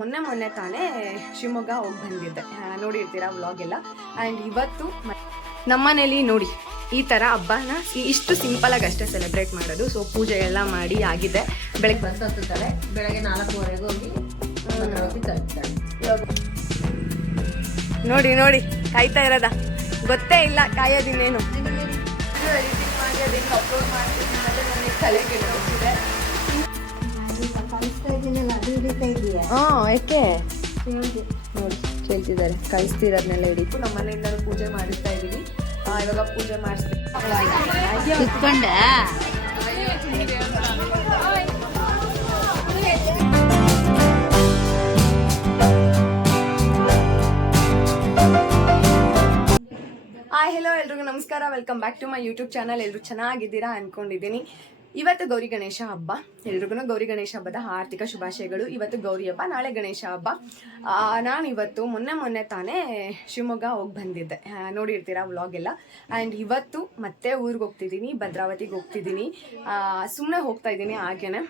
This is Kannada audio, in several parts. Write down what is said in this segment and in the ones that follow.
ಮೊನ್ನೆ ಮೊನ್ನೆ ತಾನೇ ಶಿವಮೊಗ್ಗ ಹೋಗಿ ಬಂದಿದ್ದೆ. ನೋಡಿರ್ತೀರಾ ವ್ಲಾಗ್ ಎಲ್ಲ? ಆ್ಯಂಡ್ ಇವತ್ತು ನಮ್ಮ ನಮ್ಮನೇಲಿ ನೋಡಿ, ಈ ಥರ ಹಬ್ಬನ ಇಷ್ಟು ಸಿಂಪಲ್ ಆಗಿ ಅಷ್ಟೇ ಸೆಲೆಬ್ರೇಟ್ ಮಾಡೋದು. ಸೊ ಪೂಜೆ ಎಲ್ಲ ಮಾಡಿ ಆಗಿದೆ. ಬೆಳಗ್ಗೆ ಬಸ್ ಹತ್ತುತ್ತಾರೆ. ಬೆಳಗ್ಗೆ ನಾಲ್ಕೂವರೆಗೆ ಹೋಗಿ ನೋಡಿ ನೋಡಿ, ಕಾಯ್ತಾ ಇರೋದ? ಗೊತ್ತೇ ಇಲ್ಲ, ಕಾಯೋದಿನ್ನೇನು. ತಲೆ ಕೆಟ್ಟೋಗ್ತಿದೆ ಹಾಂ ಯಾಕೆ? ನೋಡಿ ಕೇಳ್ತಿದ್ದಾರೆ. ಕಾಯಿಸ್ತಿರೋದ್ನೆಲ್ಲ ಹಿಡಿತು ನಮ್ಮ ಮನೆಯಿಂದ ಪೂಜೆ ಮಾಡಿಸ್ತಾ ಇದೀವಿ ಆ, ಇವಾಗ ಪೂಜೆ ಮಾಡಿಸ್ತೀವಿ ಹಾಯ್ ಹೆಲೋ ಎಲ್ರಿಗೂ ನಮಸ್ಕಾರ. Welcome back to my YouTube channel ಎಲ್ಲರೂ ಚೆನ್ನಾಗಿದ್ದೀರಾ ಅನ್ಕೊಂಡಿದ್ದೀನಿ. ಇವತ್ತು ಗೌರಿ ಗಣೇಶ ಹಬ್ಬ. ಎಲ್ರಿಗೂ ಗೌರಿ ಗಣೇಶ ಹಬ್ಬದ ಆರ್ಥಿಕ ಶುಭಾಶಯಗಳು. ಇವತ್ತು ಗೌರಿ ಹಬ್ಬ, ನಾಳೆ ಗಣೇಶ ಹಬ್ಬ. ನಾನು ಇವತ್ತು ಮೊನ್ನೆ ಮೊನ್ನೆ ತಾನೇ ಶಿವಮೊಗ್ಗ ಹೋಗಿ ಬಂದಿದ್ದೆ. ನೋಡಿರ್ತೀರಾ ವ್ಲಾಗ್ ಎಲ್ಲ. ಆ್ಯಂಡ್ ಇವತ್ತು ಮತ್ತೆ ಊರಿಗೆ ಹೋಗ್ತಿದ್ದೀನಿ, ಭದ್ರಾವತಿಗೆ ಹೋಗ್ತಿದ್ದೀನಿ. ಸುಮ್ಮನೆ ಹೋಗ್ತಾ ಇದ್ದೀನಿ ಹಾಗೇನೆ.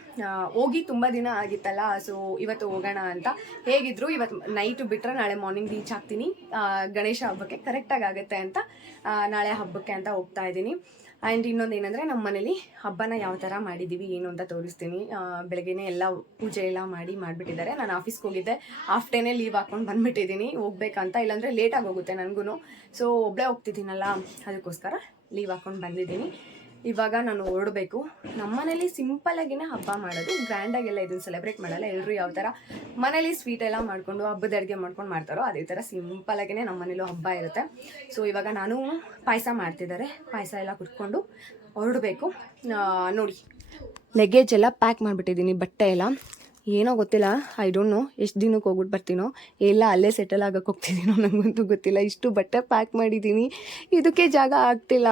ಹೋಗಿ ತುಂಬ ದಿನ ಆಗಿತ್ತಲ್ಲ ಸೊ ಇವತ್ತು ಹೋಗೋಣ ಅಂತ. ಹೇಗಿದ್ರು ಇವತ್ತು ನೈಟು ಬಿಟ್ಟರೆ ನಾಳೆ ಮಾರ್ನಿಂಗ್ ರೀಚ್ ಆಗ್ತೀನಿ ಗಣೇಶ ಹಬ್ಬಕ್ಕೆ ಕರೆಕ್ಟಾಗಿ ಆಗುತ್ತೆ ಅಂತ ನಾಳೆ ಹಬ್ಬಕ್ಕೆ ಅಂತ ಹೋಗ್ತಾ ಇದ್ದೀನಿ. ಆ್ಯಂಡ್ ಇನ್ನೊಂದು ಏನಂದರೆ ನಮ್ಮ ಮನೇಲಿ ಹಬ್ಬನ ಯಾವ ಥರ ಮಾಡಿದ್ದೀವಿ ಏನು ಅಂತ ತೋರಿಸ್ತೀನಿ. ಬೆಳಗ್ಗೆನೇ ಎಲ್ಲ ಪೂಜೆ ಎಲ್ಲ ಮಾಡಿ ಮಾಡಿಬಿಟ್ಟಿದ್ದಾರೆ. ನಾನು ಆಫೀಸ್ಗೆ ಹೋಗಿದ್ದೆ. ಹಾಫ್ ಡೇನೇ ಲೀವ್ ಹಾಕೊಂಡು ಬಂದುಬಿಟ್ಟಿದ್ದೀನಿ. ಹೋಗ್ಬೇಕಂತ, ಇಲ್ಲಾಂದರೆ ಲೇಟಾಗಿ ಹೋಗುತ್ತೆ ನನಗೂ ಸೊ ಒಬ್ಬಳೇ ಹೋಗ್ತಿದ್ದೀನಲ್ಲ, ಅದಕ್ಕೋಸ್ಕರ ಲೀವ್ ಹಾಕ್ಕೊಂಡು ಬಂದಿದ್ದೀನಿ. ಇವಾಗ ನಾನು ಹೊರಡಬೇಕು ನಮ್ಮ ಮನೇಲಿ ಸಿಂಪಲಾಗಿನೇ ಹಬ್ಬ ಮಾಡೋದು. ಗ್ರ್ಯಾಂಡಾಗೆಲ್ಲ ಇದನ್ನು ಸೆಲೆಬ್ರೇಟ್ ಮಾಡಲ್ಲ. ಎಲ್ಲರೂ ಯಾವ ಥರ ಮನೇಲಿ ಸ್ವೀಟ್ ಎಲ್ಲ ಮಾಡಿಕೊಂಡು, ಹಬ್ಬದ ಅಡುಗೆ ಮಾಡ್ಕೊಂಡು ಮಾಡ್ತಾರೋ, ಅದೇ ಥರ ಸಿಂಪಲಾಗಿನೇ ನಮ್ಮ ಮನೇಲೂ ಹಬ್ಬ ಇರುತ್ತೆ. ಸೊ ಇವಾಗ ನಾನು ಪಾಯಸ ಮಾಡ್ತಿದ್ದಾರೆ. ಪಾಯಸ ಎಲ್ಲ ಕುಟ್ಕೊಂಡು ಹೊರಡಬೇಕು. ನೋಡಿ. ಲಗೇಜ್ ಎಲ್ಲ ಪ್ಯಾಕ್ ಮಾಡಿಬಿಟ್ಟಿದ್ದೀನಿ, ಬಟ್ಟೆ ಎಲ್ಲ. ಏನೋ ಗೊತ್ತಿಲ್ಲ ಐ ಡೋಂಟ್ ನೋ ಎಷ್ಟು ದಿನಕ್ಕೆ ಹೋಗ್ಬಿಟ್ಟು ಬರ್ತೀನೋ. ಎಲ್ಲ ಅಲ್ಲೇ ಸೆಟಲ್ ಆಗಕ್ಕೆ ಹೋಗ್ತಿದ್ದೀನೋ ನನಗಂತೂ ಗೊತ್ತಿಲ್ಲ. ಇಷ್ಟು ಬಟ್ಟೆ ಪ್ಯಾಕ್ ಮಾಡಿದ್ದೀನಿ ಇದಕ್ಕೆ ಜಾಗ ಆಗ್ತಿಲ್ಲ.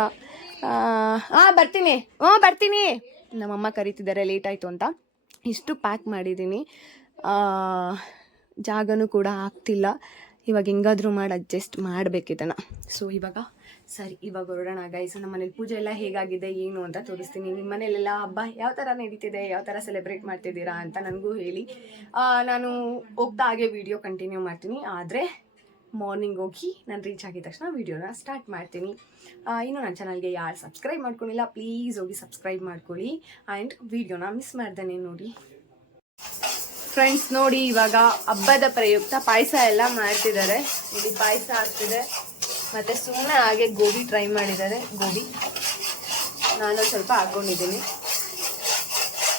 ಹಾಂ ಬರ್ತೀನಿ. ಹ್ಞೂ ಬರ್ತೀನಿ. ನಮ್ಮಮ್ಮ ಕರೀತಿದ್ದಾರೆ ಲೇಟ್ ಆಯಿತು ಅಂತ. ಇಷ್ಟು ಪ್ಯಾಕ್ ಮಾಡಿದ್ದೀನಿ ಜಾಗನೂ ಕೂಡ ಆಗ್ತಿಲ್ಲ. ಇವಾಗ ಹೆಂಗಾದರೂ ಮಾಡಿ ಅಡ್ಜಸ್ಟ್ ಮಾಡಬೇಕಿದನ್ನು. ಸೊ ಇವಾಗ ಸರಿ, ಇವಾಗ ಹೊರಡೋಣ ಗೈಸ್ ನಮ್ಮ ಮನೇಲಿ ಪೂಜೆ ಎಲ್ಲ ಹೇಗಾಗಿದೆ, ಏನು ಅಂತ ತೋರಿಸ್ತೀನಿ. ನಿಮ್ಮ ಮನೇಲೆಲ್ಲ ಹಬ್ಬ ಯಾವ ಥರ ನಡೀತಿದೆ, ಯಾವ ಥರ ಸೆಲೆಬ್ರೇಟ್ ಮಾಡ್ತಿದ್ದೀರಾ ಅಂತ ನನಗೂ ಹೇಳಿ. ನಾನು ಹೋಗ್ತಾ ಹಾಗೆ ವಿಡಿಯೋ ಕಂಟಿನ್ಯೂ ಮಾಡ್ತೀನಿ. ಆದರೆ ಮಾರ್ನಿಂಗ್ ಹೋಗಿ ನಾನು ರೀಚ್ ಆಗಿದ ತಕ್ಷಣ ವೀಡಿಯೋನ ಸ್ಟಾರ್ಟ್ ಮಾಡ್ತೀನಿ. ಇನ್ನು ನನ್ನ ಚಾನಲ್ಗೆ ಯಾರು ಸಬ್ಸ್ಕ್ರೈಬ್ ಮಾಡ್ಕೊಂಡಿಲ್ಲ ಪ್ಲೀಸ್ ಹೋಗಿ ಸಬ್ಸ್ಕ್ರೈಬ್ ಮಾಡ್ಕೊಳ್ಳಿ. ಆ್ಯಂಡ್ ವೀಡಿಯೋನ ಮಿಸ್ ಮಾಡ್ದೇನೆ ನೋಡಿ. ಫ್ರೆಂಡ್ಸ್ ನೋಡಿ, ಇವಾಗ ಹಬ್ಬದ ಪ್ರಯುಕ್ತ ಪಾಯಸ ಎಲ್ಲ ಮಾಡ್ತಿದ್ದಾರೆ. ಇಲ್ಲಿ ಪಾಯಸ ಆಗ್ತಿದೆ. ಮತ್ತೆ ಸುಮ್ಮನೆ ಹಾಗೆ ಗೋಬಿ ಟ್ರೈ ಮಾಡಿದ್ದಾರೆ, ಗೋಬಿ. ನಾನು ಸ್ವಲ್ಪ ಹಾಕೊಂಡಿದ್ದೀನಿ.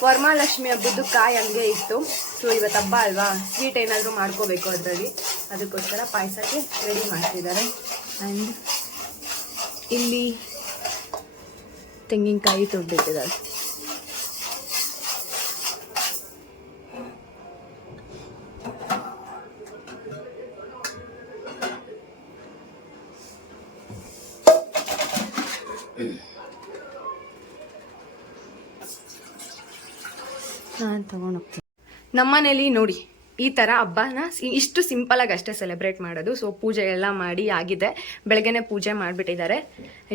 ವರಮಹಾಲಕ್ಷ್ಮಿ ಹಬ್ಬದ್ದು ಕಾಯಿ ಹಂಗೆ ಇತ್ತು. ಸೊ ಇವತ್ತು ಹಬ್ಬ ಅಲ್ವಾ? ಸ್ವೀಟ್ ಏನಾದರೂ ಮಾಡ್ಕೋಬೇಕು ಅದರಲ್ಲಿ. ಅದಕ್ಕೋಸ್ಕರ ಪಾಯಸಕ್ಕೆ ರೆಡಿ ಮಾಡ್ತಿದ್ದಾರೆ. ಆ್ಯಂಡ್ ಇಲ್ಲಿ ತೆಂಗಿನಕಾಯಿ ತುರ್ದಿಟ್ಟಿದ್ದಾರೆ ನಾನು ತಗೊಂಡೋಗ್ತೀನಿ. ನಮ್ಮನೇಲಿ ನೋಡಿ, ಈ ಥರ ಹಬ್ಬನ ಇಷ್ಟು ಇಷ್ಟು ಸಿಂಪಲಾಗಿ ಅಷ್ಟೇ ಸೆಲೆಬ್ರೇಟ್ ಮಾಡೋದು. ಸೊ ಪೂಜೆ ಎಲ್ಲ ಮಾಡಿ ಆಗಿದೆ. ಬೆಳಗ್ಗೆನೆ ಪೂಜೆ ಮಾಡಿಬಿಟ್ಟಿದ್ದಾರೆ.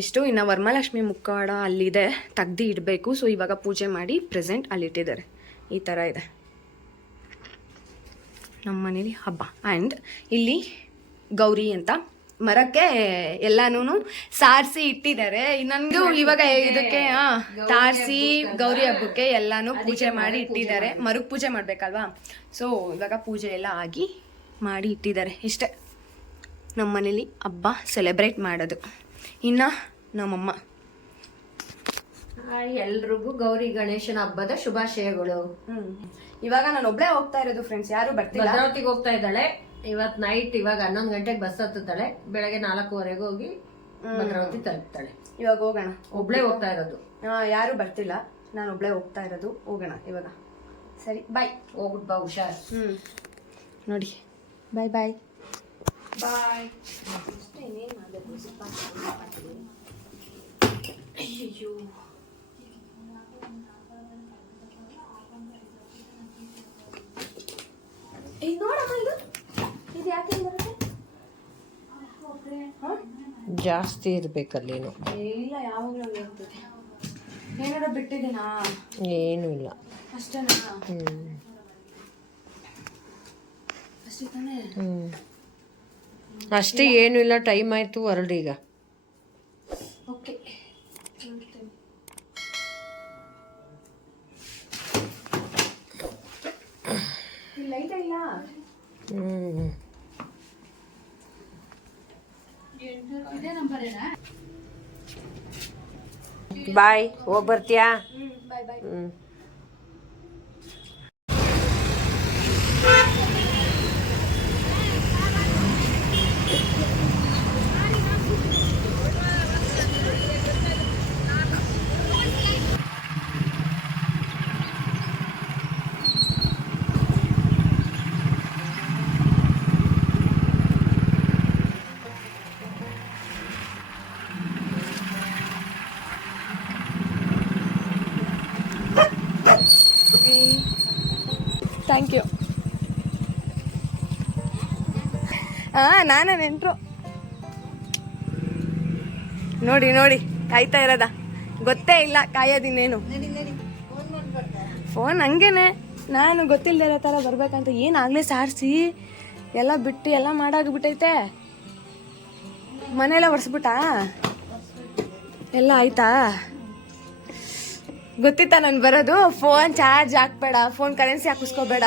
ಎಷ್ಟು ಇನ್ನು ವರಮಹಾಲಕ್ಷ್ಮಿ ಮುಖವಾಡ ಅಲ್ಲಿದೆ. ತೆಗ್ದು ಇಡಬೇಕು. ಸೊ ಇವಾಗ ಪೂಜೆ ಮಾಡಿ ಪ್ರೆಸೆಂಟ್ ಅಲ್ಲಿಟ್ಟಿದ್ದಾರೆ ಈ ಥರ ಇದೆ. ನಮ್ಮ ಮನೇಲಿ ಹಬ್ಬ. ಆ್ಯಂಡ್ ಇಲ್ಲಿ ಗೌರಿ ಅಂತ ಮರಕ್ಕೆ ಎಲ್ಲಾನು ಸಾರಿಸಿ ಇಟ್ಟಿದ್ದಾರೆ. ನನಗೂ ಇವಾಗ ಇದಕ್ಕೆ ತಾರಿಸಿ ಗೌರಿ ಹಬ್ಬಕ್ಕೆ ಎಲ್ಲಾನು ಪೂಜೆ ಮಾಡಿ ಇಟ್ಟಿದ್ದಾರೆ. ಮರುಗ್ ಪೂಜೆ ಮಾಡ್ಬೇಕಲ್ವಾ? ಸೊ ಇವಾಗ ಪೂಜೆ ಎಲ್ಲ ಆಗಿ ಮಾಡಿ ಇಟ್ಟಿದ್ದಾರೆ. ಇಷ್ಟೇ. ನಮ್ಮ ಮನೇಲಿ ಹಬ್ಬ ಸೆಲೆಬ್ರೇಟ್ ಮಾಡೋದು. ಇನ್ನ ನಮ್ಮಮ್ಮ. ಎಲ್ರಿಗೂ ಗೌರಿ ಗಣೇಶನ ಹಬ್ಬದ ಶುಭಾಶಯಗಳು. ಹ್ಮ್. ಇವಾಗ ನಾನು ಒಬ್ಳೆ ಹೋಗ್ತಾ ಇರೋದು ಫ್ರೆಂಡ್ಸ್ ಯಾರು ಬರ್ತಿಲ್ಲ. ಹೋಗ್ತಾ ಇದ್ದಾಳೆ. ಇವತ್ ನೈಟ್ ಇವಾಗ ಹನ್ನೊಂದು ಗಂಟೆಗೆ ಬಸ್ ಹತ್ತುತ್ತಾಳೆ. ಬೆಳಗ್ಗೆ ನಾಲ್ಕೂವರೆಗೆ ಹೋಗಿ ಭದ್ರಾವತಿ ತಲುಪ್ತಾಳೆ. ಇವಾಗ ಹೋಗೋಣ. ಒಬ್ಳೆ ಹೋಗ್ತಾ ಇರೋದು. ಆ, ಯಾರು ಬರ್ತಿಲ್ಲ. ನಾನು ಒಬ್ಳೆ ಹೋಗ್ತಾ ಇರೋದು. ಹೋಗೋಣ ಇವಾಗ. ಸರಿ ಬಾಯ್ ಹೋಗ್ಬಿಟ್ ಬಾ ಹುಷಾರ್. ಹ್ಮ್. ನೋಡಿ. ಬಾಯ್ ಬಾಯ್ ಬಾಯ್ ನೋಡಮ್ಮ ಇದು. ಇದು ಯಾಕೆ ಬರುತ್ತೆ? ಹಾ? ಜಾಸ್ತಿ ಇರ್ಬೇಕಲ್ಲೇನು ಇಲ್ಲ ಯಾವಾಗಲೂ ಹಂಗೆ ಆಗ್ತದೆ ಏನಾರ ಬಿಟ್ಟಿದ್ದೀನಾ? ಏನು ಇಲ್ಲ. ಅಷ್ಟೇನಾ? ಹ್ಮ್. ಅಷ್ಟೇ ತಾನೇ? ಅಷ್ಟೇ ಏನು ಇಲ್ಲ ಟೈಮ್ ಆಯ್ತು ಹೊರಡಿ ಈಗ. ಓಕೆ. ಲೈಟ್ ಇಲ್ಲ? ಹ್ಮ್. ಬಾಯ್ ಹೋಗಿ ಬರ್ತೀಯಾ ಬಾಯ್ ಬಾಯ್ ಹ್ಮ್ ಥ್ಯಾಂಕ್ ಯು ಹಾ ನಾನೇ ನೆಂಟ್ರು. ನೋಡಿ ನೋಡಿ, ಕಾಯ್ತಾ ಇರೋದ? ಗೊತ್ತೇ ಇಲ್ಲ, ಕಾಯೋದಿನ್ನೇನು. ಫೋನ್ ಹಂಗೇನೆ. ನಾನು ಗೊತ್ತಿಲ್ಲದೆ ಇರೋ ಥರ ಬರ್ಬೇಕಂತ ಏನಾಗಲೇ ಸಾರಿಸಿ? ಎಲ್ಲ ಬಿಟ್ಟು, ಎಲ್ಲ ಮಾಡಾಗ್ಬಿಟ್ಟೈತೆ. ಮನೆಯೆಲ್ಲ ಒರೆಸ್ಬಿಟ್ಟಾ? ಎಲ್ಲ ಆಯ್ತಾ? ಗೊತ್ತಿತ್ತಾ ನಾನು ಬರೋದು? ಫೋನ್ ಚಾರ್ಜ್ ಹಾಕ್ಬೇಡ ಫೋನ್ ಕರೆನ್ಸಿ ಹಾಕಿಸ್ಕೋಬೇಡ.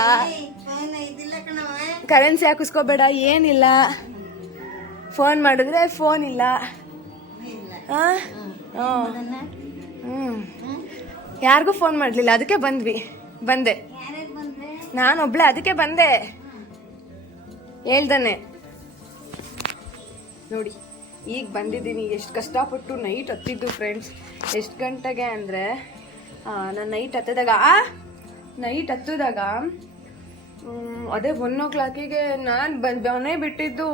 ಕರೆನ್ಸಿ ಹಾಕಿಸ್ಕೋಬೇಡ, ಏನಿಲ್ಲ. ಫೋನ್ ಮಾಡಿದ್ರೆ ಫೋನ್ ಇಲ್ಲ. ಹ್ಮ್. ಯಾರಿಗೂ ಫೋನ್ ಮಾಡಲಿಲ್ಲ, ಅದಕ್ಕೆ ಬಂದ್ವಿ. ಬಂದೆ. ನಾನೊಬ್ಳೆ ಅದಕ್ಕೆ ಬಂದೆ. ಹೇಳ್ದಾನೆ. ನೋಡಿ, ಈಗ ಬಂದಿದ್ದೀನಿ. ಎಷ್ಟು ಕಷ್ಟಪಟ್ಟು ನೈಟ್ ಹತ್ತಿದ್ದು ಫ್ರೆಂಡ್ಸ್ ಎಷ್ಟು ಗಂಟೆಗೆ ಅಂದರೆ ನಾನು ನೈಟ್ ಹತ್ತಿದಾಗ ನೈಟ್ ಹತ್ತದಾಗ ಅದೇ ಒನ್ ಓ ಕ್ಲಾಕಿಗೆ ನಾನು ಬಂದು ಬಿಟ್ಟಿದ್ದು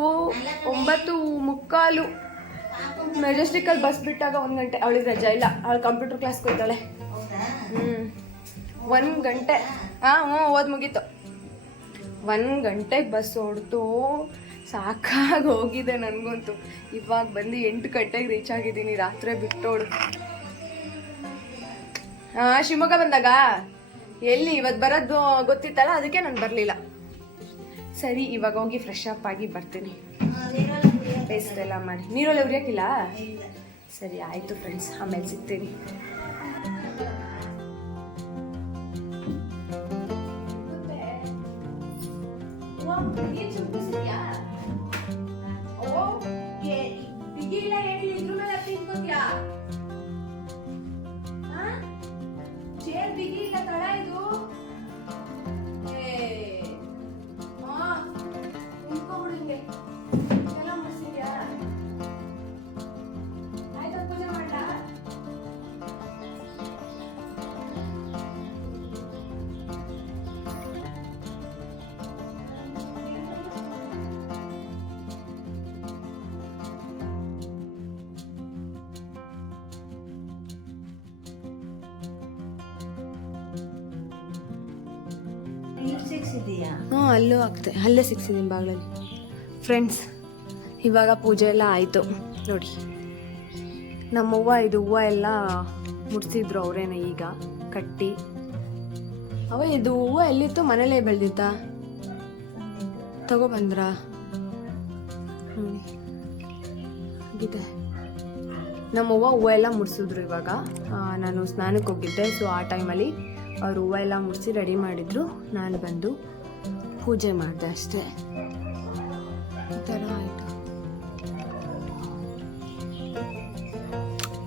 ಒಂಬತ್ತು ಮುಕ್ಕಾಲು. ಮೆಜೆಸ್ಟಿಕಲ್ಲಿ ಬಸ್ ಬಿಟ್ಟಾಗ ಒಂದು ಗಂಟೆ, ಅವಳಿಗೆ ರಜಾ ಇಲ್ಲ. ಅವಳು ಕಂಪ್ಯೂಟರ್ ಕ್ಲಾಸ್ ಕೂತಾಳೆ ಹ್ಞೂ ಒಂದು ಗಂಟೆ ಹಾಂ ಹ್ಞೂ ಓದ್ ಮುಗೀತು. ಒಂದು ಗಂಟೆಗೆ ಬಸ್ ಹೊಡ್ತು ಸಾಕಾಗಿ ಹೋಗಿದೆ ನನಗಂತೂ. ಇವಾಗ ಬಂದು ಎಂಟು ಗಂಟೆಗೆ ರೀಚ್ ಆಗಿದ್ದೀನಿ, ರಾತ್ರಿ ಬಿಟ್ಟೋಡು ಹಾಂ ಶಿವಮೊಗ್ಗ ಬಂದಾಗ ಎಲ್ಲಿ ಇವತ್ತು ಬರೋದು ಗೊತ್ತಿತ್ತಲ್ಲ? ಅದಕ್ಕೆ ನಾನು ಬರಲಿಲ್ಲ. ಸರಿ, ಇವಾಗ ಹೋಗಿ ಫ್ರೆಶ್ ಅಪ್ ಆಗಿ ಬರ್ತೀನಿ. ಪೇಸ್ಟ್ ಎಲ್ಲ ಮಾಡಿ. ನೀರಲ್ಲಿ ಉರಿಯೋಕ್ಕಿಲ್ಲ? ಸರಿ, ಆಯಿತು ಫ್ರೆಂಡ್ಸ್ ಆಮೇಲೆ ಸಿಗ್ತೀನಿ. ಹ್ಞೂ ಅಲ್ಲೂ ಆಗ್ತೆ. ಅಲ್ಲೇ ಸಿಕ್ಸಿದ್ದೀನಿ ಬಾಗಿಲಲ್ಲಿ. ಫ್ರೆಂಡ್ಸ್ ಇವಾಗ ಪೂಜೆ ಎಲ್ಲ ಆಯಿತು. ನೋಡಿ. ನಮ್ಮವ್ವ, ಇದು ಹೂವು ಎಲ್ಲ ಮುಡಿಸಿದ್ರು ಅವರೇನೆ ಈಗ, ಕಟ್ಟಿ. ಅವ, ಇದು ಹೂವು ಎಲ್ಲಿತ್ತು? ಮನೇಲೇ ಬೆಳೆದಿತ್ತಾ? ತಗೊಬಂದ್ರ ಇದೆ ನಮ್ಮವ್ವ ಹೂವು ಎಲ್ಲ ಮುಡಿಸಿದ್ರು ಇವಾಗ. ನಾನು ಸ್ನಾನಕ್ಕೆ ಹೋಗಿದ್ದೆ ಸೊ ಆ ಟೈಮಲ್ಲಿ ಅವ್ರು ಹೂವು ಎಲ್ಲ ಮುಡಿಸಿ ರೆಡಿ ಮಾಡಿದ್ರು. ನಾನು ಬಂದು ಪೂಜೆ ಮಾಡಿದೆ ಅಷ್ಟೇ.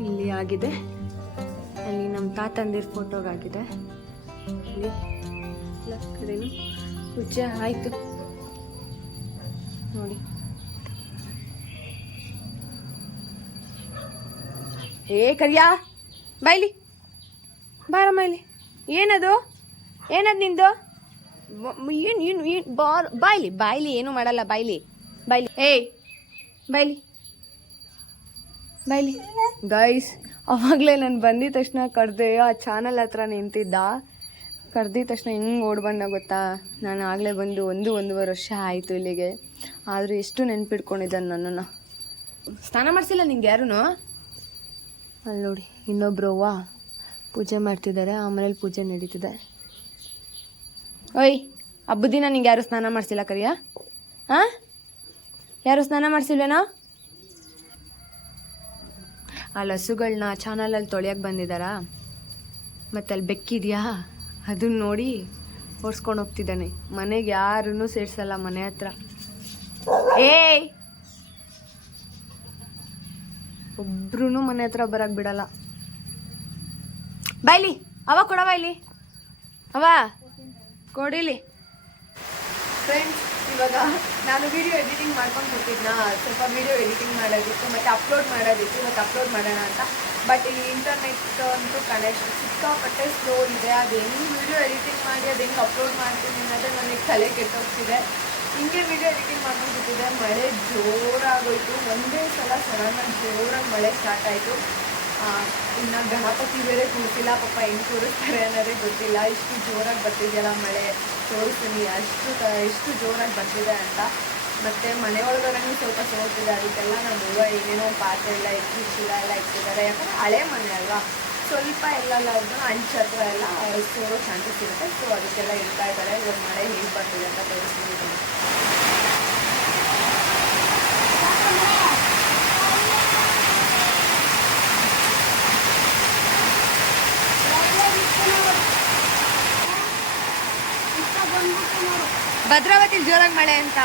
ಇಲ್ಲಿ ಆಗಿದೆ. ಅಲ್ಲಿ ನಮ್ಮ ತಾತಂದಿರ ಫೋಟೋಗಾಗಿದೆ ಇಲ್ಲಿ. ಪೂಜೆ ಆಯಿತು. ನೋಡಿ. ಏ, ಕರಿಯಾ! ಬಾಯ್ಲಿ ಬಾರಮ್ಮ ಇಲ್ಲಿ. ಏನದು? ಏನದು ನಿಂದು? ಏನು ಏನು ಏನು ಬಾರ್ ಬಾಯ್ಲಿ ಬಾಯ್ಲಿ ಏನು ಮಾಡಲ್ಲ ಬಾಯ್ಲಿ. ಬಾಯ್ಲಿ. ಏಯ್ ಬಾಯ್ಲಿ. ಬಾಯ್ಲಿ. ಗೈಸ್ ಅವಾಗಲೇ ನಾನು ಬಂದಿದ ತಕ್ಷಣ ಕರೆದೆ ಆ ಚಾನಲ್ ಹತ್ರ ನಿಂತಿದ್ದ. ಕರೆದಿದ ತಕ್ಷಣ ಹೆಂಗೆ ಓಡ್ ಬಂದ ಗೊತ್ತಾ? ನಾನು ಆಗಲೇ ಬಂದು ಒಂದು ಒಂದೂವರೆ ವರ್ಷ ಆಯಿತು ಇಲ್ಲಿಗೆ. ಆದರೂ ಎಷ್ಟು ನೆನ್ಪಿಟ್ಕೊಂಡಿದ್ದಾನೆ ನನ್ನನ್ನು. ಸ್ನಾನ ಮಾಡಿಸಿಲ್ಲ ನಿಂಗೆ ಯಾರೂ ಅಲ್ಲಿ ನೋಡಿ ಇನ್ನೊಬ್ರು ಅವ್ವ. ಪೂಜೆ ಮಾಡ್ತಿದ್ದಾರೆ ಆ ಮನೇಲಿ ಪೂಜೆ ನಡೀತಿದೆ. ಓಯ್, ಹಬ್ಬದ ದಿನ ನಿಂಗೆ ಯಾರು ಸ್ನಾನ ಮಾಡಿಸಿಲ್ಲ ಕರಿಯ? ಹಾಂ ಯಾರು ಸ್ನಾನ ಮಾಡಿಸಿಲ್ವೇನೋ? ಆ ಲಸುಗಳನ್ನ ಚಾನಲಲ್ಲಿ ತೊಳೆಯಕ್ಕೆ ಬಂದಿದ್ದಾರಾ ಮತ್ತೆ ಅಲ್ಲಿ ಬೆಕ್ಕಿದೆಯಾ? ಅದನ್ನ ನೋಡಿ ಓಡಿಸ್ಕೊಂಡು ಹೋಗ್ತಿದ್ದಾನೆ. ಮನೆಗೆ ಯಾರೂ ಸೇರಿಸಲ್ಲ ಮನೆ ಹತ್ರ. ಏಯ್! ಒಬ್ರು ಮನೆ ಹತ್ರ ಬರಕ್ ಬಿಡಲ್ಲ. ಬಾಯ್ಲಿ ಅವ ಕೊಡವ ಇಲ್ಲಿ. ಅವ? ಕೊಡಿಲಿ. ಫ್ರೆಂಡ್ಸ್ ಇವಾಗ ನಾನು ವಿಡಿಯೋ ಎಡಿಟಿಂಗ್ ಮಾಡ್ಕೊಂಡು ಕೊಟ್ಟಿದ್ನ ಸ್ವಲ್ಪ ವಿಡಿಯೋ ಎಡಿಟಿಂಗ್ ಮಾಡೋದಿತ್ತು, ಮತ್ತು ಅಪ್ಲೋಡ್ ಮಾಡೋದಿತ್ತು, ಇವತ್ತು ಅಪ್ಲೋಡ್ ಮಾಡೋಣ ಅಂತ. ಬಟ್ ಇಲ್ಲಿ ಇಂಟರ್ನೆಟ್ ಅಂತೂ ಕನೆಕ್ಷನ್ ಸಿಕ್ಕಾಪಟ್ಟೆ ಸ್ಲೋ ಇದೆ. ಅದು ಹೆಂಗೆ ವಿಡಿಯೋ ಎಡಿಟಿಂಗ್ ಮಾಡಿ ಅದು ಹೆಂಗೆ ಅಪ್ಲೋಡ್ ಮಾಡ್ತೀನಿ ಅನ್ನೋದೇ ನನಗೆ ತಲೆ ಕೆಟ್ಟೋಗ್ತಿದೆ. ಹಿಂಗೆ ವಿಡಿಯೋ ಎಡಿಟಿಂಗ್ ಮಾಡ್ಕೊಂಡು ಮಳೆ ಜೋರಾಗೋಯಿತು. ಒಂದೇ ಸಲ ಸಡನ್ನಾಗಿ ಜೋರಾಗಿ ಮಳೆ ಸ್ಟಾರ್ಟ್ ಆಯಿತು. ಇನ್ನು ಗಣಪತಿ ಬೇರೆ ಕೂರ್ತಿಲ್ಲ ಪಾಪ ಹೆಂಗೆ ಕೂರಿಸ್ತಾರೆ ಅನ್ನೋದೇ ಗೊತ್ತಿಲ್ಲ. ಇಷ್ಟು ಜೋರಾಗಿ ಬರ್ತಿದೆಯಲ್ಲ ಮಳೆ. ತೋರಿಸ್ತೀನಿ, ಅಷ್ಟು ತ ಎಷ್ಟು ಜೋರಾಗಿ ಬರ್ತಿದೆ ಅಂತ. ಮತ್ತು ಮನೆ ಒಳಗಡೆನೂ ಸ್ವಲ್ಪ ಸೋರ್ತಿದೆ ಅದಕ್ಕೆಲ್ಲ ನಮ್ಮ ಹೂವು ಏನೇನೋ ಪಾತ್ರೆ ಎಲ್ಲ ಇಟ್ಟು, ಚೀಲ ಎಲ್ಲ ಇಟ್ಟಿದ್ದಾರೆ. ಯಾಕಂದರೆ ಹಳೆ ಮನೆ ಅಲ್ವಾ? ಸ್ವಲ್ಪ ಅದನ್ನು ಅಂಚು ಹತ್ರ ಎಲ್ಲ ಸೋರೋ ಚಾನ್ಸಸ್ ಇರುತ್ತೆ. ಸೊ ಅದಕ್ಕೆಲ್ಲ ಇಡ್ತಾ ಇದ್ದಾರೆ. ಇವಾಗ ಮಳೆ ಹೇಗೆ ಬರ್ತಿದೆ ಅಂತ ತೋರಿಸ್ತೀನಿ. ಭದ್ರಾವತಿ ಜೋರಾಗಿ ಮಳೆ ಅಂತ.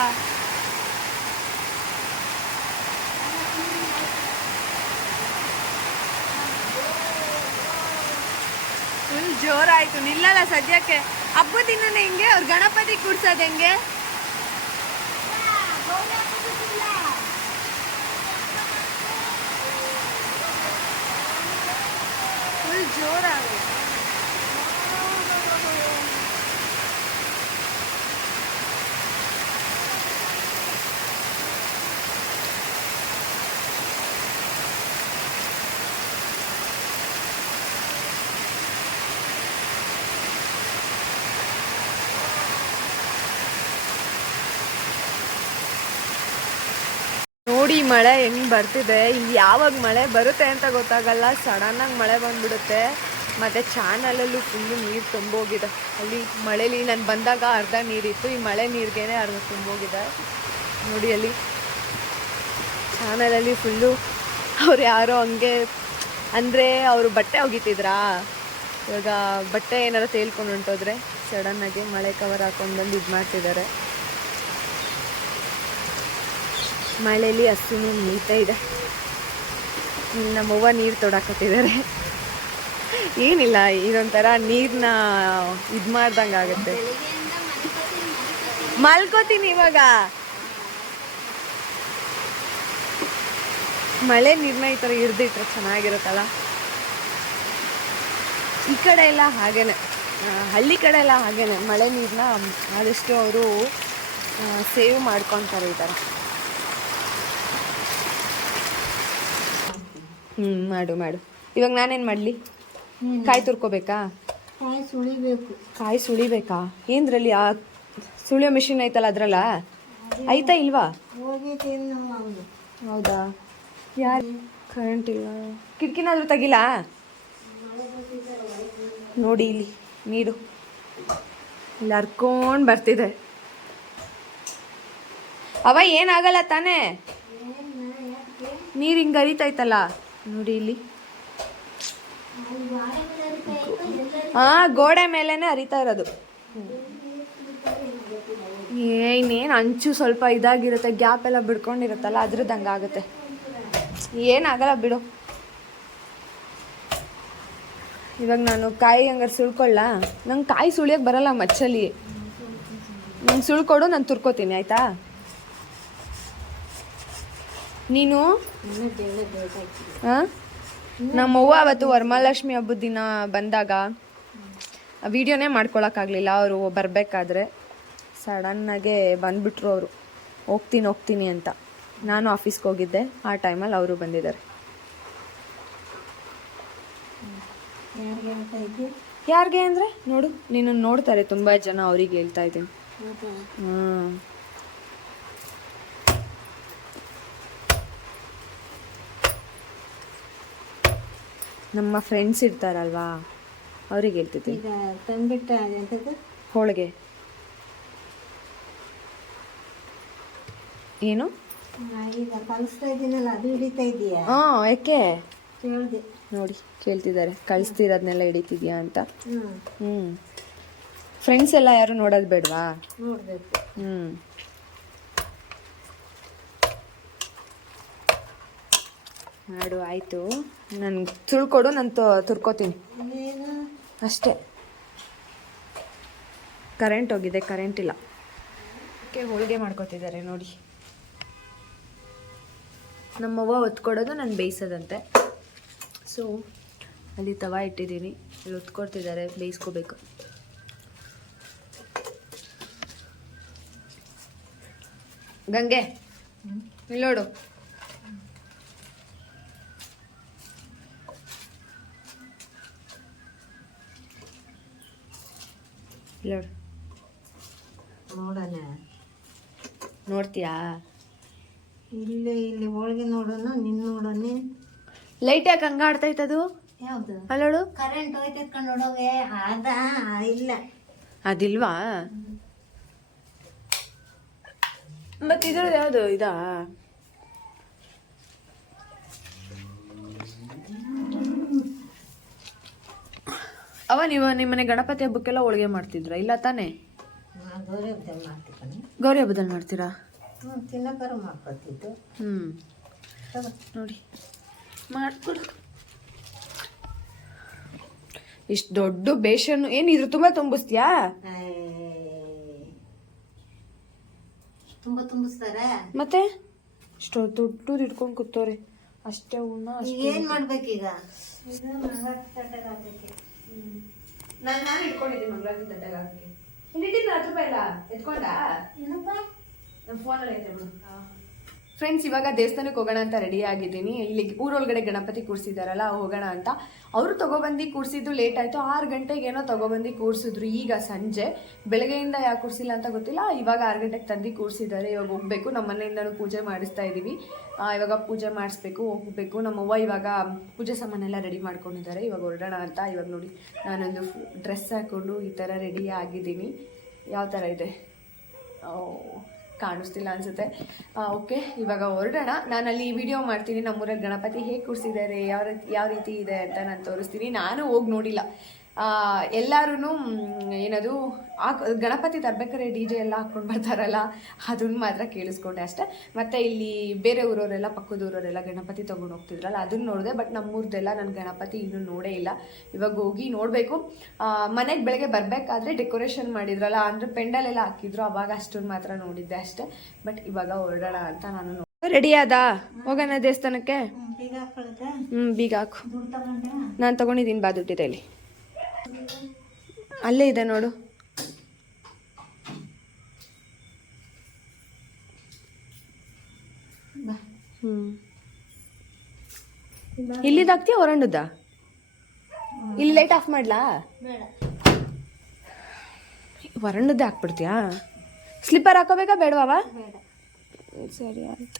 ಫುಲ್ ಜೋರಾಯ್ತು, ನಿಲ್ಲಲ್ಲ ಸದ್ಯಕ್ಕೆ. ಹಬ್ಬದ ದಿನನೇ ಹಿಂಗೆ ಅವ್ರು ಗಣಪತಿ ಕೂಡ್ಸೋದು ಹೆಂಗೆ? ಫುಲ್ ಜೋರಾಗುತ್ತೆ ನೋಡಿ ಮಳೆ ಹೆಂಗ್ ಬರ್ತಿದೆ? ಇಲ್ಲಿ ಯಾವಾಗ ಮಳೆ ಬರುತ್ತೆ ಅಂತ ಗೊತ್ತಾಗಲ್ಲ. ಸಡನ್ನಾಗಿ ಮಳೆ ಬಂದ್ಬಿಡುತ್ತೆ. ಮತ್ತೆ ಚಾನಲಲ್ಲೂ ಫುಲ್ಲು ನೀರು ತುಂಬೋಗಿದೆ. ಅಲ್ಲಿ ಮಳೇಲಿ ನಾನು ಬಂದಾಗ ಅರ್ಧ ನೀರಿತ್ತು. ಈ ಮಳೆ ನೀರಿಗೇನೆ ಅರ್ಧ ತುಂಬೋಗಿದೆ. ನೋಡಿ ಅಲ್ಲಿ. ಚಾನಲಲ್ಲಿ ಫುಲ್ಲು ಅವ್ರು ಯಾರೋ ಹಂಗೆ, ಅಂದರೆ ಅವರು ಬಟ್ಟೆ ಒಗಿತಿದ್ರಾ? ಇವಾಗ ಬಟ್ಟೆ ಏನಾರು ತೇಲ್ಕೊಂಡು ಹೊಂಟೋದ್ರೆ ಸಡನ್ನಾಗಿ ಮಳೆ ಕವರ್ ಹಾಕೊಂಡು ಬಂದು ಇದು ಮಾಡ್ತಿದ್ದಾರೆ ಮಳೆಯಲ್ಲಿ ಹಸುನು ನೀತಾ ಇದೆ. ನಮ್ಮವ್ವ ನೀರು ತೊಡಾಕತ್ತಿದ್ದಾರೆ ಏನಿಲ್ಲ, ಇದೊಂಥರ ನೀರನ್ನ ಇದು ಮಾಡ್ದಂಗೆ ಆಗುತ್ತೆ. ಮಲ್ಕೋತೀನಿ ಇವಾಗ. ಮಳೆ ನೀರನ್ನ ಈ ಥರ ಹಿಡ್ದಿಟ್ರೆ ಚೆನ್ನಾಗಿರುತ್ತಲ್ಲ? ಈ ಕಡೆ ಎಲ್ಲ ಹಾಗೇನೆ. ಹಳ್ಳಿ ಕಡೆ ಎಲ್ಲ ಹಾಗೇನೆ. ಮಳೆ ನೀರನ್ನ ಆದಷ್ಟು ಅವರು ಸೇವ್ ಮಾಡ್ಕೊತಾರೆ ಈ ಥರ. ಹ್ಞೂ ಮಾಡು ಮಾಡು. ಇವಾಗ ನಾನೇನು ಮಾಡಲಿ? ಕಾಯಿ ತುರ್ಕೋಬೇಕಾ? ಕಾಯಿ ಸುಳಿಬೇಕು. ಕಾಯಿ ಸುಳಿಬೇಕಾ? ಏನ್ರಲ್ಲಿ ಆ ಸುಳಿಯೋ ಮಿಷಿನ್ ಐತಲ್ಲ ಅದ್ರಲ್ಲ? ಐತಾ ಇಲ್ವಾ? ಹೌದಾ? ಯಾರು ಕರೆಂಟ್ ಇಲ್ಲ. ಕಿಟಕಿನಾದ್ರೂ ತೆಗಿಲ್ಲ ನೋಡಿ ಇಲ್ಲಿ ನೀರು ಇಲ್ಲಿ ಹರ್ಕೊಂಡು ಬರ್ತಿದೆ. ಅವ ಏನಾಗಲ್ಲ ತಾನೇ? ನೀರು ಹಿಂಗೆ ಹರಿತೈತಲ್ಲ ನೋಡಿ ಇಲ್ಲಿ. ಹಾ ಗೋಡೆ ಮೇಲೇನೆ ಹರಿತಾ ಇರೋದು. ಏನೇನು ಅಂಚು ಸ್ವಲ್ಪ ಇದಾಗಿರುತ್ತೆ ಗ್ಯಾಪ್ ಎಲ್ಲ ಬಿಡ್ಕೊಂಡಿರುತ್ತಲ್ಲ ಅದ್ರದ್ದು ಹಂಗಾಗುತ್ತೆ ಏನಾಗಲ್ಲ ಬಿಡು. ಇವಾಗ ನಾನು ಕಾಯಿ ಹಂಗಾರೆ ಸುಳ್ಕೊಳ್ಳ ನಂಗೆ ಕಾಯಿ ಸುಳಿಯೋಕೆ ಬರಲ್ಲ ಮಚ್ಚಲ್ಲಿ. ನಂಗೆ ಸುಳ್ಕೊಡು ನಾನು ತುರ್ಕೋತೀನಿ ಆಯ್ತಾ? ನೀನು? ಹಾಂ? ನಮ್ಮವ್ವ ಅವತ್ತು ವರಮಹಾಲಕ್ಷ್ಮಿ ಹಬ್ಬದ ದಿನ ಬಂದಾಗ ವಿಡಿಯೋನೇ ಮಾಡ್ಕೊಳಕ್ಕಾಗಲಿಲ್ಲ. ಅವರು ಬರಬೇಕಾದ್ರೆ ಸಡನ್ನಾಗೆ ಬಂದುಬಿಟ್ರು ಅವರು. ಹೋಗ್ತೀನಿ ಹೋಗ್ತೀನಿ ಅಂತ. ನಾನು ಆಫೀಸ್ಗೆ ಹೋಗಿದ್ದೆ. ಆ ಟೈಮಲ್ಲಿ ಅವರು ಬಂದಿದ್ದಾರೆ. ಯಾರಿಗೆ ಅಂದರೆ? ನೋಡು ನೀನು ನೋಡ್ತಾರೆ. ತುಂಬ ಜನ ಅವ್ರಿಗೆ ಹೇಳ್ತಾ ಇದ್ದೀನಿ? ಹ್ಞೂ ನಮ್ಮ ಫ್ರೆಂಡ್ಸ್ ಇರ್ತಾರಲ್ವಾ ಅವ್ರಿಗೆ ಹೇಳ್ತಿದ್ದೆ. ಈಗ ತಂದ್ಬಿಟ್ಟ ಹೋಳಿಗೆ. ಏನು? ಆ, ಇದ್ದೀನಲ್ಲ ಅದು ಯಾಕೆ? ಕೇಳಿದೆ. ನೋಡಿ ಕೇಳ್ತಿದ್ದಾರೆ ಕಳಿಸ್ತಿರೋದನ್ನೆಲ್ಲ ಹಿಡಿತಿದ್ಯಾ ಅಂತ. ಹ್ಞೂ ಹ್ಞೂ ಫ್ರೆಂಡ್ಸ್ ಎಲ್ಲ ಯಾರು ನೋಡೋದು ಬೇಡವಾ? ನೋಡಬೇಕು. ಹ್ಞೂ ಮಾಡು ಆಯಿತು. ನಾನು ತುಳ್ಕೊಡು ನಾನು ತುರ್ಕೋತೀನಿ. ಅಷ್ಟೇ. ಕರೆಂಟ್ ಹೋಗಿದೆ ಕರೆಂಟ್ ಇಲ್ಲ. ಓಕೆ ಹೋಳಿಗೆ ಮಾಡ್ಕೊತಿದ್ದಾರೆ ನೋಡಿ. ನಮ್ಮವ್ವ ಒತ್ಕೊಡೋದು ನಾನು ಬೇಯಿಸೋದಂತೆ. ಸೊ ಅಲ್ಲಿ ತವ ಇಟ್ಟಿದ್ದೀನಿ. ಅಲ್ಲಿ ಒತ್ಕೊಡ್ತಿದ್ದಾರೆ ಬೇಯಿಸ್ಕೋಬೇಕು. ಗಂಗೆ ಇಲ್ಲಿ ನೋಡು ನೋಡೋಣ. ನೋಡ್ತೀಯಾ? ಇಲ್ಲಿ ಇಲ್ಲಿ ಹೋಳಿಗೆ ನೋಡೋಣ ನಿನ್ನ ನೋಡೋಣ. ಲೈಟ್ ಯಾಕೆ ಹಂಗ ಆಡ್ತೈತದು ಯಾವುದು? ಅಲ್ಲೋಡು ಕರೆಂಟ್ ಹೋಯ್ತೈತ್ ನೋಡೋಗೆ. ಅದ ಇಲ್ಲ. ಅದಿಲ್ವಾ? ಮತ್ತೆ ಇದ್ರದ್ದು ಯಾವುದು ಇದಾ? ಅವ ನೀವು ನಿಮ್ಮನೆ ಗಣಪತಿ ಹಬ್ಬಕ್ಕೆಲ್ಲ ಹೋಳಿಗೆ ಮಾಡ್ತಿದ್ರ? ಇಲ್ಲ ತಾನೇ? ಗೌರಿ ಹಬ್ಬದಲ್ಲಿ ಮಾಡ್ತೀನಿ ಗೌರಿ ಹಬ್ಬದಲ್ಲಿ ಮಾಡ್ತೀರಾ? ಹ್ಞೂ ತಿನ್ನೋಕಾರ ಮಾಡ್ಕೊತಿದ್ದು ಹ್ಮ್. ತಗೋ. ನೋಡಿ. ಮಾಡ್ಕೊಡು. ಇಷ್ಟು ದೊಡ್ಡ ಬೇಷನ್ ಏನು ಇದ್ರ ತುಂಬ ತುಂಬಿಸ್ತೀಯಾ? ತುಂಬ ತುಂಬಿಸ್ತಾರ? ಮತ್ತೆ? ಇಷ್ಟು ದೊಡ್ಡದು ಇಟ್ಕೊಂಡು ಕೂತವ್ರೆ. ಅಷ್ಟೇ ಉಣ್ಣ ಈಗ ಏನ್ ಮಾಡ್ಬೇಕೀಗ? ನಾನು ನಾನು ಇಟ್ಕೊಂಡಿದ್ದೀನಿ ಮಂಗಳಾರತಿ ತಟ್ಟೆಗೆ ಹಾಕಿ. ಹಿಂದಿಟ್ಟಿದ್ದು ಹತ್ತು ರೂಪಾಯಿ ಇಲ್ಲ ಎತ್ಕೊಂಡ? ನಮ್ಮ ಫೋನಲ್ಲಿ ಐತೆ ಬಿಡು. ಫ್ರೆಂಡ್ಸ್ ಇವಾಗ ದೇವಸ್ಥಾನಕ್ಕೆ ಹೋಗೋಣ ಅಂತ ರೆಡಿ ಆಗಿದ್ದೀನಿ. ಇಲ್ಲಿ ಊರೊಳಗಡೆ ಗಣಪತಿ ಕೂರಿಸಿದಾರಲ್ಲ ಹೋಗೋಣ ಅಂತ. ಅವರು ತೊಗೊಬಂದು ಕೂರಿಸಿದ್ದು ಲೇಟ್ ಆಯಿತು. ಆರು ಗಂಟೆಗೆ ಏನೋ ತಗೊಬಂದು ಕೂರಿಸಿದ್ರು. ಈಗ ಸಂಜೆ. ಬೆಳಗ್ಗೆಯಿಂದ ಯಾಕೆ ಕೂರಿಸಿಲ್ಲ ಅಂತ ಗೊತ್ತಿಲ್ಲ. ಇವಾಗ ಆರು ಗಂಟೆಗೆ ತಂದು ಕೂರಿಸಿದ್ದಾರೆ. ಇವಾಗ ಹೋಗಬೇಕು. ನಮ್ಮ ಮನೆಯಿಂದನೂ ಪೂಜೆ ಮಾಡಿಸ್ತಾ ಇದ್ದೀವಿ ಇವಾಗ ಪೂಜೆ ಮಾಡಿಸ್ಬೇಕು ಹೋಗ್ಬೇಕು. ನಮ್ಮವ್ವ ಇವಾಗ ಪೂಜೆ ಸಾಮಾನೆಲ್ಲ ರೆಡಿ ಮಾಡ್ಕೊಂಡಿದ್ದಾರೆ. ಇವಾಗ ಹೊರಡೋಣ ಅಂತ. ಇವಾಗ ನೋಡಿ ನಾನೊಂದು ಡ್ರೆಸ್ ಹಾಕ್ಕೊಂಡು ಈ ಥರ ರೆಡಿ ಆಗಿದ್ದೀನಿ. ಯಾವ ಥರ ಇದೆ? ಓ, ಕಾಣಿಸ್ತಿಲ್ಲ ಅನ್ಸುತ್ತೆ. ಓಕೆ, ಇವಾಗ ಹೊರಡೋಣ. ನಾನು ಅಲ್ಲಿ ವಿಡಿಯೋ ಮಾಡ್ತೀನಿ. ನಮ್ಮೂರಲ್ಲಿ ಗಣಪತಿ ಹೇಗೆ ಕೂರಿಸಿದ್ದಾರೆ, ಯಾವ ರೀತಿ ಯಾವ ರೀತಿ ಇದೆ ಅಂತ ನಾನು ತೋರಿಸ್ತೀನಿ. ನಾನು ಹೋಗಿ ನೋಡಿಲ್ಲ. ಎಲ್ಲರೂ ಏನದು ಆ ಗಣಪತಿ ತರಬೇಕಾದ್ರೆ ಡಿ ಜೆ ಎಲ್ಲ ಹಾಕ್ಕೊಂಡು ಬರ್ತಾರಲ್ಲ ಅದನ್ನು ಮಾತ್ರ ಕೇಳಿಸ್ಕೊಂಡೆ ಅಷ್ಟೇ. ಮತ್ತು ಇಲ್ಲಿ ಬೇರೆ ಊರವರೆಲ್ಲ ಪಕ್ಕದ ಊರವರೆಲ್ಲ ಗಣಪತಿ ತೊಗೊಂಡು ಹೋಗ್ತಿದ್ರಲ್ಲ ಅದನ್ನ ನೋಡಿದೆ ಬಟ್ ನಮ್ಮೂರ್ದೆಲ್ಲ ನಾನು ಗಣಪತಿ ಇನ್ನೂ ನೋಡೇ ಇಲ್ಲ. ಇವಾಗ ಹೋಗಿ ನೋಡಬೇಕು. ಮನೆಗೆ ಬೆಳಗ್ಗೆ ಬರಬೇಕಾದ್ರೆ ಡೆಕೋರೇಷನ್ ಮಾಡಿದ್ರಲ್ಲ ಅಂದರೆ ಪೆಂಡಲ್ ಎಲ್ಲ ಹಾಕಿದ್ರು ಅವಾಗ ಅಷ್ಟೊಂದು ಮಾತ್ರ ನೋಡಿದ್ದೆ ಅಷ್ಟೇ. ಬಟ್ ಇವಾಗ ಹೊರಡೋಣ ಅಂತ ನಾನು ರೆಡಿ ಆದ? ಹೋಗೋಣ ದೇವಸ್ಥಾನಕ್ಕೆ? ಬೀಗ ಹ್ಞೂ ಬೀಗ ಹಾಕು. ನಾನು ತಗೊಂಡಿದ್ದೀನಿ ಬಾ ದುಡ್ಡಿದೆ ಇಲ್ಲಿ. ಅಲ್ಲೇ ಇದೆ ನೋಡು. ಬಾ. ಹ್ಞೂ ಇಲ್ಲಿದಾಗ್ತೀಯ ಹೊರಂಡದ ಇಲ್ಲಿ ಲೈಟ್ ಆಫ್ ಮಾಡ್ಲಾ? ಬೇಡ. ಹಾಕ್ಬಿಡ್ತೀಯ? ಸ್ಲಿಪ್ಪರ್ ಹಾಕೋಬೇಕಾ ಬೇಡವಾ ಬೇಡ. ಸರಿ ಆಯ್ತು.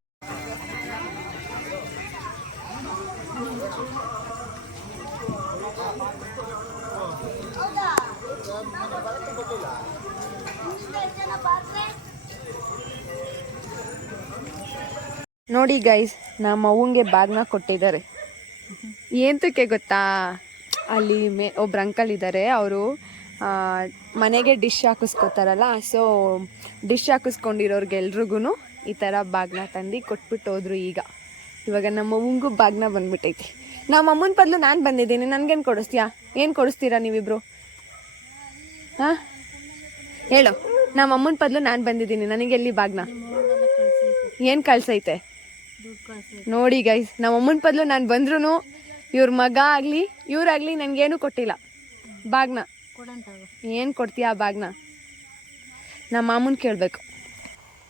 ನೋಡಿ ಗೈಸ್ ನಮ್ಮ ಅವ್ವಂಗೆ ಬ್ಯಾಗ್ನ ಕೊಟ್ಟಿದ್ದಾರೆ. ಏಂತಕ್ಕೆ ಗೊತ್ತಾ? ಅಲ್ಲಿ ಮೇ, ಒಬ್ರು ಅಂಕಲ್ ಇದ್ದಾರೆ ಅವರು ಮನೆಗೆ ಡಿಶ್ ಹಾಕಿಸ್ಕೊತಾರಲ್ಲ ಸೊ ಡಿಶ್ ಹಾಕಿಸ್ಕೊಂಡಿರೋರ್ಗೆಲ್ರಿಗೂ ಈ ಥರ ಬಾಗ್ನ ತಂದು ಕೊಟ್ಬಿಟ್ಟು ಹೋದ್ರು ಈಗ. ಇವಾಗ ನಮ್ಮ ಅವ್ವಂಗೂ ಬಾಗ್ನ ಬಂದ್ಬಿಟ್ಟೈತಿ ನಮ್ಮ ಅಮ್ಮನ ಬದಲು ನಾನು ಬಂದಿದ್ದೀನಿ, ನನಗೇನು ಕೊಡಿಸ್ತೀಯಾ? ಏನು ಕೊಡಿಸ್ತೀರಾ ನೀವಿಬ್ರು? ಹಾಂ? ಹೇಳು. ನಮ್ಮ ಅಮ್ಮನ ಬದಲು ನಾನು ಬಂದಿದ್ದೀನಿ ನನಗೆ ಎಲ್ಲಿ ಬಾಗ್ನ ಏನು ಕಳ್ಸೈತೆ? ನೋಡಿ ಗೈಸ್ ನಮ್ಮ ಅಮ್ಮನ ಬದಲು ನಾನು ಬಂದ್ರೂ ಇವ್ರ ಮಗ ಆಗಲಿ ಇವ್ರಾಗಲಿ ನನಗೇನು ಕೊಟ್ಟಿಲ್ಲ. ಬಾಗ್ನ. ಕೊಡಂತ ಏನು ಕೊಡ್ತೀಯ ಆ ಬಾಗ್ನ? ನಮ್ಮ ಮಾಮೂನ್ ಕೇಳಬೇಕು.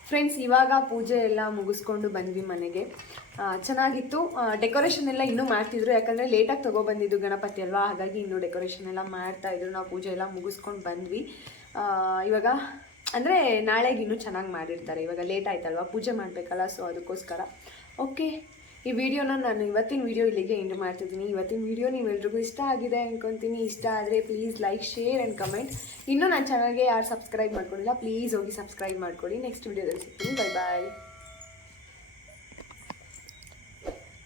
ಫ್ರೆಂಡ್ಸ್ ಇವಾಗ ಪೂಜೆ ಎಲ್ಲ ಮುಗಿಸ್ಕೊಂಡು ಬಂದ್ವಿ ಮನೆಗೆ. ಚೆನ್ನಾಗಿತ್ತು. ಡೆಕೋರೇಷನ್ ಎಲ್ಲ ಇನ್ನೂ ಮಾಡ್ತಿದ್ರು. ಯಾಕಂದರೆ ಲೇಟಾಗಿ ತೊಗೊಬಂದಿದ್ದು ಗಣಪತಿ ಅಲ್ವಾ? ಹಾಗಾಗಿ ಇನ್ನೂ ಡೆಕೋರೇಷನ್ ಎಲ್ಲ ಮಾಡ್ತಾ ಇದ್ರು. ನಾವು ಪೂಜೆ ಎಲ್ಲ ಮುಗಿಸ್ಕೊಂಡು ಬಂದ್ವಿ. ಇವಾಗ ಅಂದರೆ ನಾಳೆಗೆ ಇನ್ನೂ ಚೆನ್ನಾಗಿ ಮಾಡಿರ್ತಾರೆ. ಇವಾಗ ಲೇಟ್ ಆಯ್ತಲ್ವಾ? ಪೂಜೆ ಮಾಡಬೇಕಲ್ಲ ಸೊ ಅದಕ್ಕೋಸ್ಕರ. ಓಕೆ. ಈ ವಿಡಿಯೋನ ನಾನು ಇವತ್ತಿನ ವಿಡಿಯೋ ಇಲ್ಲಿಗೆ ಎಂಡ್ ಮಾಡ್ತಿದ್ದೀನಿ. ಇವತ್ತಿನ ವಿಡಿಯೋ ನೀವೆಲ್ರಿಗೂ ಇಷ್ಟ ಆಗಿದೆ ಅನ್ಕೊತೀನಿ. ಇಷ್ಟ ಆದರೆ please like share and comment ಇನ್ನೂ ನನ್ನ ಚಾನಲ್ಗೆ ಯಾರು ಸಬ್ಸ್ಕ್ರೈಬ್ ಮಾಡ್ಕೊಂಡಿಲ್ಲ ಪ್ಲೀಸ್ ಹೋಗಿ ಸಬ್ಸ್ಕ್ರೈಬ್ ಮಾಡ್ಕೊಳ್ಳಿ. ನೆಕ್ಸ್ಟ್ ವಿಡಿಯೋದಲ್ಲಿ ಸಿಗ್ತೀನಿ. ಬೈ ಬಾಯ್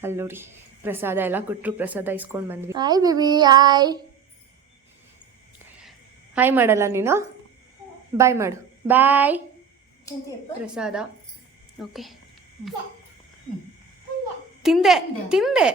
ಅಲ್ಲೋರಿ ನೋಡಿ ಪ್ರಸಾದ ಎಲ್ಲ ಕೊಟ್ಟರು ಪ್ರಸಾದ ಇಸ್ಕೊಂಡು ಬಂದ್ವಿ. ಹಾಯ್ ಬೇಬಿ ಹಾಯ್ ಹಾಯ್ ಮಾಡಲ್ಲ ನೀನು? ಬಾಯ್ ಮಾಡು. ಬಾಯ್ ಪ್ರಸಾದ. ಓಕೆ ತಿಂದೆ ತಿಂದೆ.